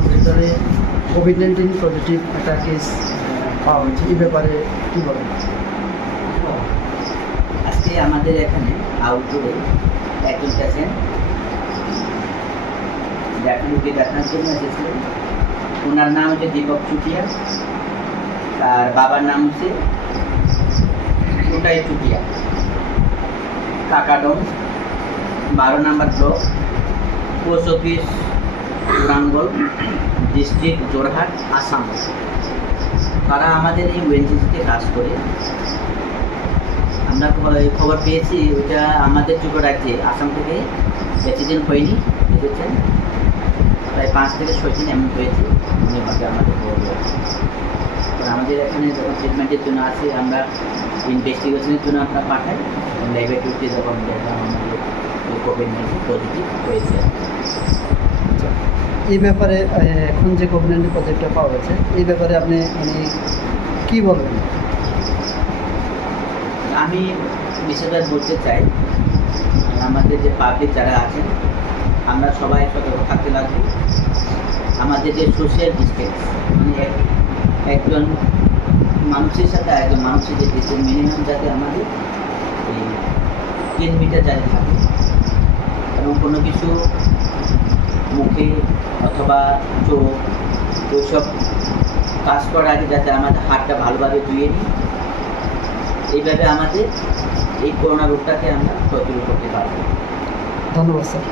ভিতরে COVID-19 positive একটা case পাওয়া হয়েছে, এই ব্যাপারে কী বলেন? আজকে আমাদের এখানে আউটডোরে একজন পেশেন্ট দেখানোর জন্য এসেছিলেন। ওনার নাম হচ্ছে দীপক চুটিয়া, তার বাবার নাম হচ্ছে Otai Chutia, Kakadon 12 number block, post office Purangal, district Jorhat, Assam. তারা আমাদের এই ওএনজিসিতে কাজ করে। আমরা খবর পেয়েছি ওইটা আমাদের ত্রিপুরা রাজ্যে আসাম থেকে বেশি দিন হয়নি, এসেছেন প্রায় 5 থেকে 6 দিন এমন হয়েছে। উনিভাবে আমাদের খবর রয়েছে। আমাদের এখানে যখন ট্রিটমেন্টের জন্য আসে, আমরা ইনভেস্টিগেশনের জন্য আমরা পাঠাই। ল্যাবরেটরিতে যখন দেখলাম আমাদের কোভিড-19 পজিটিভ হয়েছে। এই ব্যাপারে এখন যে কোভিড-19 পজিটিভটা পাওয়া গেছে, এই ব্যাপারে আপনি কী বলবেন? আমি বিশেষভাবে বলতে চাই, আমাদের যে পাবলিক যারা আছেন, আমরা সবাই সতর্ক থাকতে লাগবে। আমাদের যে সোশ্যাল ডিস্টেন্স, মানে একজন মানুষের সাথে একজন মানুষের যে ডিস্টেন্স মিনিমাম যাতে আমাদের এই 3 মিটার যাতে থাকে, এবং কোনো কিছু মুখে অথবা চোখ ওইসব কাজ করার আগে যাতে আমাদের হাতটা ভালোভাবে ধুয়ে নিই। এইভাবে আমাদের এই করোনা রোগটাকে আমরা প্রতিরোধ করতে পারবো। ধন্যবাদ স্যার।